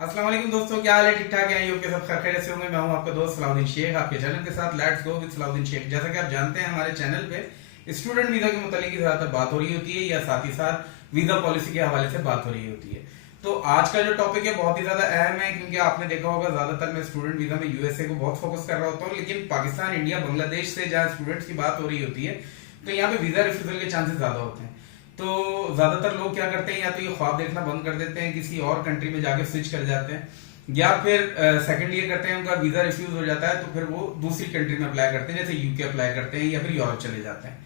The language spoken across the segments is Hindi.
अस्सलाम वालेकुम दोस्तों, क्या हाल है? ठीक ठाक है? यूके सब खैरियत से होंगे। मैं हूं आपका दोस्त सलाउद्दीन शेख, आपके चैनल के साथ let's go with Salauddin Shaikh. जैसा कि आप जानते हैं, हमारे चैनल पे स्टूडेंट वीजा के मुतालिक ज्यादातर बात हो रही होती है या साथ ही साथ वीजा पॉलिसी के हवाले से बात हो रही होती है। तो आज का जो टॉपिक है बहुत ही ज्यादा अहम है, क्योंकि आपने देखा होगा ज्यादातर मैं स्टूडेंट वीजा में यूएसए को बहुत फोकस कर रहा होता हूँ, लेकिन पाकिस्तान, इंडिया, बांग्लादेश से जहाँ स्टूडेंट्स की बात हो रही होती है तो यहाँ पे वीजा रिफ्यूजल के चांसेस ज्यादा होते हैं। तो ज्यादातर लोग क्या करते हैं, या तो ये ख्वाब देखना बंद कर देते हैं, किसी और कंट्री में जाके स्विच कर जाते हैं, या फिर सेकंड ईयर करते हैं, उनका वीजा रिफ्यूज हो जाता है तो फिर वो दूसरी कंट्री में अप्लाई करते हैं, जैसे यूके अप्लाई करते हैं या फिर यूरोप चले जाते हैं।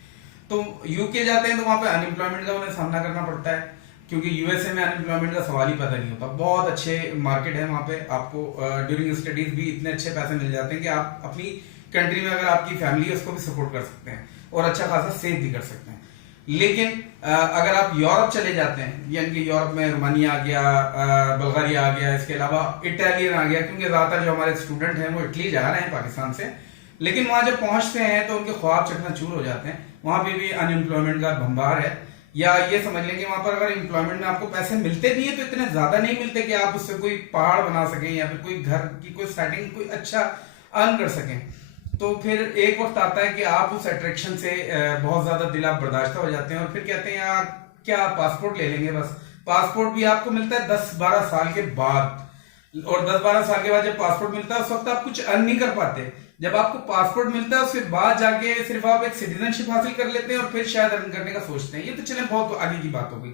तो यूके जाते हैं तो वहां पे अनएम्प्लॉयमेंट का उन्हें सामना करना पड़ता है, क्योंकि यूएसए में अनएम्प्लॉयमेंट का सवाल ही पता नहीं होता। बहुत अच्छे मार्केट है वहां पे, आपको ड्यूरिंग स्टडीज भी इतने अच्छे पैसे मिल जाते हैं कि आप अपनी कंट्री में अगर आपकी फैमिली है उसको भी सपोर्ट कर सकते हैं और अच्छा खासा सेव भी कर सकते हैं। लेकिन अगर आप यूरोप चले जाते हैं, यानी कि यूरोप में रोमानिया आ गया, बल्गारिया आ गया, इसके अलावा इटालियन आ गया, क्योंकि ज्यादातर जो हमारे स्टूडेंट हैं वो इटली जा रहे हैं पाकिस्तान से, लेकिन वहां जब पहुंचते हैं तो उनके ख्वाब चकनाचूर हो जाते हैं। वहां पे भी अनएम्प्लॉयमेंट का भंडार है, या ये समझ लें कि वहां पर अगर एम्प्लॉयमेंट में आपको पैसे मिलते भी है तो इतने ज्यादा नहीं मिलते कि आप उससे कोई पहाड़ बना सकें या फिर कोई घर की कोई सेटिंग कोई अच्छा अर्न कर सकें। तो फिर एक वक्त आता है कि आप उस अट्रैक्शन से बहुत ज्यादा दिल आप बर्दाश्त हो जाते हैं और फिर कहते हैं यार क्या पासपोर्ट ले लेंगे बस। पासपोर्ट भी आपको मिलता है 10-12 साल के बाद, और 10-12 साल के बाद जब पासपोर्ट मिलता है उस वक्त आप कुछ अर्न नहीं कर पाते। जब आपको पासपोर्ट मिलता है उसके बाद जाके सिर्फ आप एक सिटीजनशिप हासिल कर लेते हैं और फिर शायद अर्न करने का सोचते हैं। ये तो चले बहुत आगे की बात हो गई।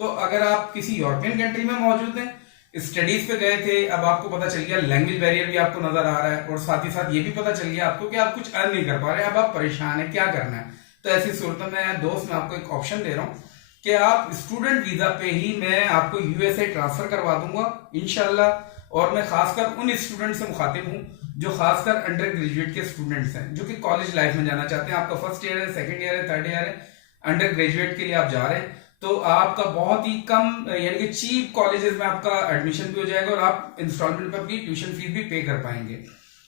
तो अगर आप किसी यूरोपियन कंट्री में मौजूद हैं, स्टडीज पे गए थे, अब आपको पता चल गया लैंग्वेज बैरियर भी आपको नजर आ रहा है और साथ ही साथ ये भी पता चल गया आपको कि आप कुछ अर्न नहीं कर पा रहे, अब आप परेशान है, क्या करना है। तो ऐसी सूरत में दोस्त मैं आपको एक ऑप्शन दे रहा हूं कि आप स्टूडेंट वीजा पे ही मैं आपको यूएसए ट्रांसफर करवा दूंगा इंशाल्लाह। और मैं खासकर उन स्टूडेंट से मुखातिब हूं जो खासकर अंडर ग्रेजुएट के स्टूडेंट्स हैं, जो कि कॉलेज लाइफ में जाना चाहते हैं। आपका फर्स्ट ईयर है, सेकेंड ईयर है, थर्ड ईयर है, अंडर ग्रेजुएट के लिए आप जा रहे हैं, तो आपका बहुत ही कम यानी कि चीप कॉलेजेस में आपका एडमिशन भी हो जाएगा और आप इंस्टॉलमेंट पर अपनी ट्यूशन फीस भी पे कर पाएंगे।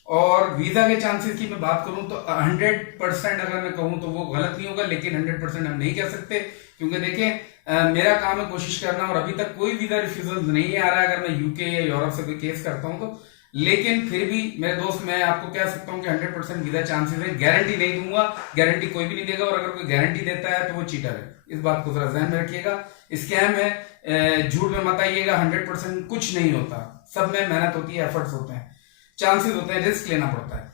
और वीजा के चांसेस की मैं बात करूं तो 100% अगर मैं कहूं तो वो गलत नहीं होगा, लेकिन 100% हम नहीं कह सकते, क्योंकि देखें मेरा काम है कोशिश करना और अभी तक कोई वीजा रिफ्यूजल नहीं आ रहा है अगर मैं यूके या यूरोप से कोई केस करता हूं तो। लेकिन फिर भी मेरे दोस्त मैं आपको कह सकता हूं कि 100% वीजा चांसेस है। गारंटी नहीं दूंगा, गारंटी कोई भी नहीं देगा, और अगर कोई गारंटी देता है तो वो चीटर है। इस बात को जरा ध्यान में रखिएगा। स्कैम है, झूठ में मत आइएगा। 100% कुछ नहीं होता, सब में मेहनत होती है, एफर्ट्स होते हैं, चांसेस होते हैं, रिस्क लेना पड़ता है।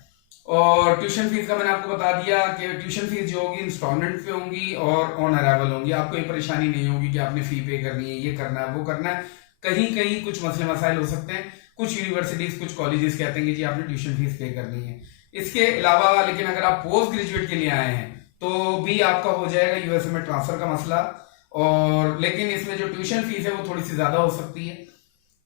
और ट्यूशन फीस का मैंने आपको बता दिया कि ट्यूशन फीस जो होगी इंस्टॉलमेंट पे होंगी और ऑन अराइवल होंगी। आपको ये परेशानी नहीं होगी कि आपने फी पे करनी है, ये करना है, वो करना है। कहीं कहीं कुछ मसले मसाइल हो सकते हैं, कुछ यूनिवर्सिटीज कुछ कॉलेजेस कहते हैं कि जी आपने ट्यूशन फीस पे करनी है। इसके अलावा लेकिन अगर आप पोस्ट ग्रेजुएट के लिए आए हैं तो भी आपका हो जाएगा यूएसए में ट्रांसफर का मसला, और लेकिन इसमें जो ट्यूशन फीस है वो थोड़ी सी ज्यादा हो सकती है।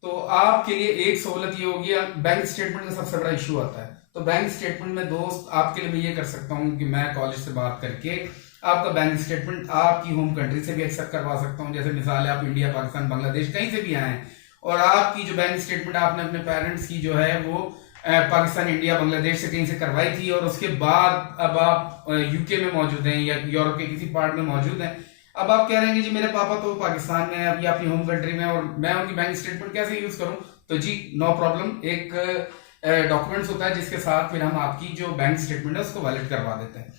तो आपके लिए एक सहूलत ये होगी, बैंक स्टेटमेंट का सबसे बड़ा इशू आता है। तो बैंक स्टेटमेंट में दोस्त आपके लिए मैं ये कर सकता हूँ कि मैं कॉलेज से बात करके आपका बैंक स्टेटमेंट आपकी होम कंट्री से भी एक्सेप्ट करवा सकता हूँ। जैसे मिसाल है आप इंडिया, पाकिस्तान, बांग्लादेश कहीं से भी आए हैं और आपकी जो बैंक स्टेटमेंट आपने अपने पेरेंट्स की जो है वो पाकिस्तान, इंडिया, बांग्लादेश से कहीं से करवाई थी, और उसके बाद अब आप यूके में मौजूद हैं या यूरोप के किसी पार्ट में मौजूद हैं। अब आप कह रहे हैं कि जी मेरे पापा तो पाकिस्तान में है, अभी अपनी होम कंट्री में, और मैं उनकी बैंक स्टेटमेंट कैसे यूज करूं? तो जी नो प्रॉब्लम, एक डॉक्यूमेंट्स होता है जिसके साथ फिर हम आपकी जो बैंक स्टेटमेंट है उसको वैलिड करवा देते हैं।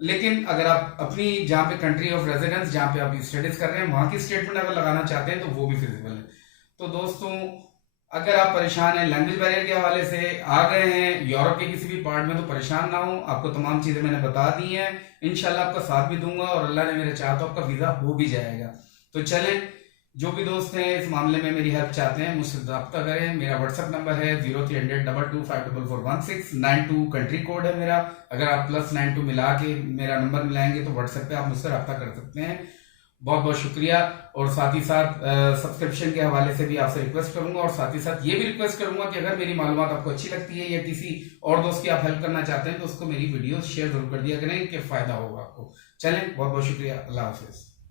लेकिन अगर आप अपनी जहां पे कंट्री ऑफ रेजिडेंस, जहां पे आप स्टडीज कर रहे हैं, वहां की स्टेटमेंट अगर लगाना चाहते हैं तो वो भी फिजिबल है। तो दोस्तों अगर आप परेशान हैं लैंग्वेज बैरियर के हवाले से, आ गए हैं यूरोप के किसी भी पार्ट में, तो परेशान ना हो। आपको तमाम चीजें मैंने बता दी हैं, इंशाल्लाह आपका साथ भी दूंगा और अल्लाह ने मेरे चाहा तो आपका वीजा हो भी जाएगा। तो चलें, जो भी दोस्त हैं इस मामले में मेरी हेल्प चाहते हैं मुझसे रब्ता करें। मेरा व्हाट्सएप नंबर है 0300225446, 92 कंट्री कोड है मेरा। अगर आप +92 मिला के मेरा नंबर मिलाएंगे तो व्हाट्सएप पे आप मुझसे रब्ता कर सकते हैं। बहुत बहुत शुक्रिया। और साथ ही साथ सब्सक्रिप्शन के हवाले से भी आपसे रिक्वेस्ट करूंगा, और साथ ही साथ ये भी रिक्वेस्ट करूंगा कि अगर मेरी मालूमात आपको अच्छी लगती है या किसी और दोस्त की आप हेल्प करना चाहते हैं तो उसको मेरी वीडियो शेयर जरूर कर दिया करें कि फायदा होगा आपको। चलें, बहुत बहुत शुक्रिया, अल्लाह हाफिज।